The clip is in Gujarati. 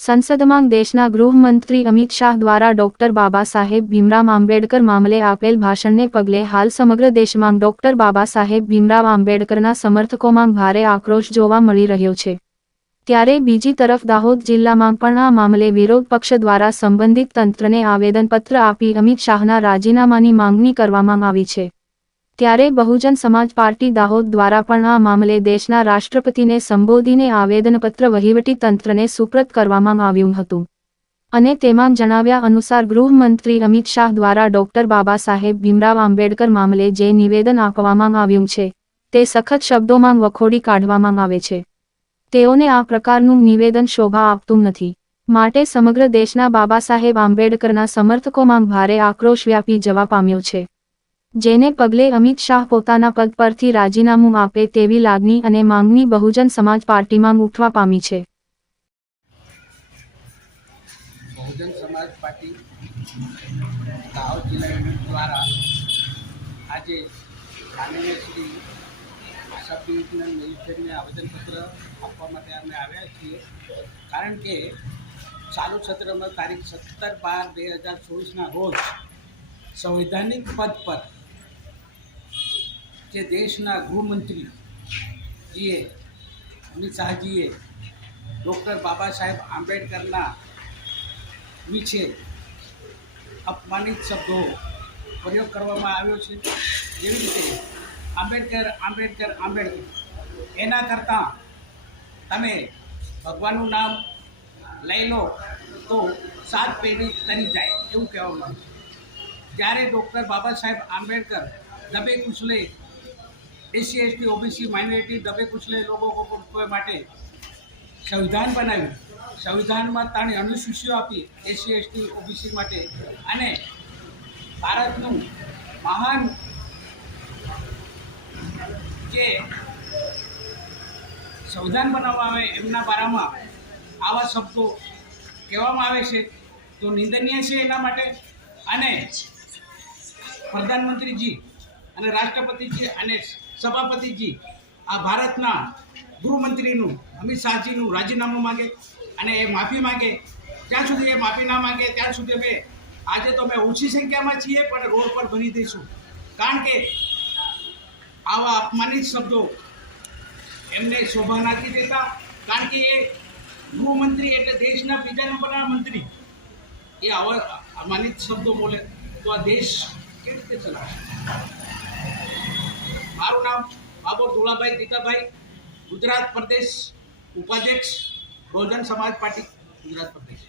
સંસદમાં દેશના ગૃહમંત્રી અમિત શાહ દ્વારા ડોક્ટર બાબા સાહેબ ભીમરાવ આંબેડકર મામલે આપેલ ભાષણને પગલે હાલ સમગ્ર દેશમાં ડોક્ટર બાબા સાહેબ ભીમરાવ આંબેડકરના સમર્થકોમાં ભારે આક્રોશ જોવા મળી રહ્યો છે. ત્યારે બીજી તરફ દાહોદ જિલ્લામાં પણ આ મામલે વિરોધ પક્ષ દ્વારા સંબંધિત તંત્રને આવેદનપત્ર આપી અમિત શાહના રાજીનામાની માંગણી કરવામાં આવી છે. ત્યારે બહુજન સમાજ પાર્ટી દાહોદ દ્વારા પણ આ મામલે દેશના રાષ્ટ્રપતિને સંબોધીને આવેદનપત્ર વહીવટી તંત્રને સુપ્રત કરવામાં આવ્યું હતું. અને તેમાં જણાવ્યા અનુસાર ગૃહમંત્રી અમિત શાહ દ્વારા ડોક્ટર બાબા સાહેબ ભીમરાવ આંબેડકર મામલે જે નિવેદન આપવામાં આવ્યું છે, તે સખત શબ્દોમાં વખોડી કાઢવામાં આવે છે. તેઓને આ પ્રકારનું નિવેદન શોભા આપતું નથી. માટે સમગ્ર દેશના બાબા સાહેબ આંબેડકરના સમર્થકોમાં ભારે આક્રોશ વ્યાપી જવા પામ્યો છે. જેને પગલે અમિત શાહ પોતાના પદ પરથી રાજીનામું આપે તેવી લાગણી અને માંગણી બહુજન સમાજ પાર્ટીમાં ઉઠવા પામી છે. કારણ કે ચાલુ સત્રમાં તારીખ સત્તર બાર બે હજાર ચોવીસના રોજ સંવૈધાનિક પદ પર જે દેશના ગૃહમંત્રી જીએ, અમિત શાહજીએ, ડૉક્ટર બાબા સાહેબ આંબેડકરના વિશે અપમાનિત શબ્દો પ્રયોગ કરવામાં આવ્યો છે. જેવી રીતે આંબેડકર આંબેડકર આંબેડકર. એના કરતાં તમે ભગવાનનું નામ લઈ લો તો સાત પેઢી તરી જાય એવું કહેવામાં આવે છે. જ્યારે ડૉક્ટર બાબા સાહેબ આંબેડકર દબે કુચલે એસસી એસટી ઓબીસી માઇનોરિટી દબે કુચલે લોકો को માટે સંવિધાન બનાવ્યું. સંવિધાનમાં ત્રણ અનુસૂચિઓ આપી એસસી એસટી ઓબીસી માટે. અને ભારતનું મહાન જે સંવિધાન બનાવવામાં આવે, એમના બારામાં આવા શબ્દો કહેવામાં આવે છે, તો નિંદનીય છે એના માટે. અને પ્રધાનમંત્રીજી અને રાષ્ટ્રપતિજી અને સભાપતિજી આ ભારતના ગૃહમંત્રીનું, અમિત શાહજીનું રાજીનામું માગે અને એ માફી માગે. જ્યાં સુધી એ માફી ના માગે, ત્યાં સુધી અમે, આજે તો અમે ઓછી સંખ્યામાં છીએ, પણ રોડ પર ભરી દઈશું કારણ કે આવા અપમાનિત શબ્દો એમને શોભા નાખી દેતા. કારણ કે એ ગૃહમંત્રી એટલે દેશના બીજા નંબરના મંત્રી. એ આવા અપમાનિત શબ્દો બોલે તો આ દેશ કેવી રીતે ચલાવશે? મારું નામ બાબો ધુલાભાઈ દીતાભાઈ ગુજરાત પ્રદેશ ઉપાધ્યક્ષ બહુજન સમાજ પાર્ટી ગુજરાત પ્રદેશ.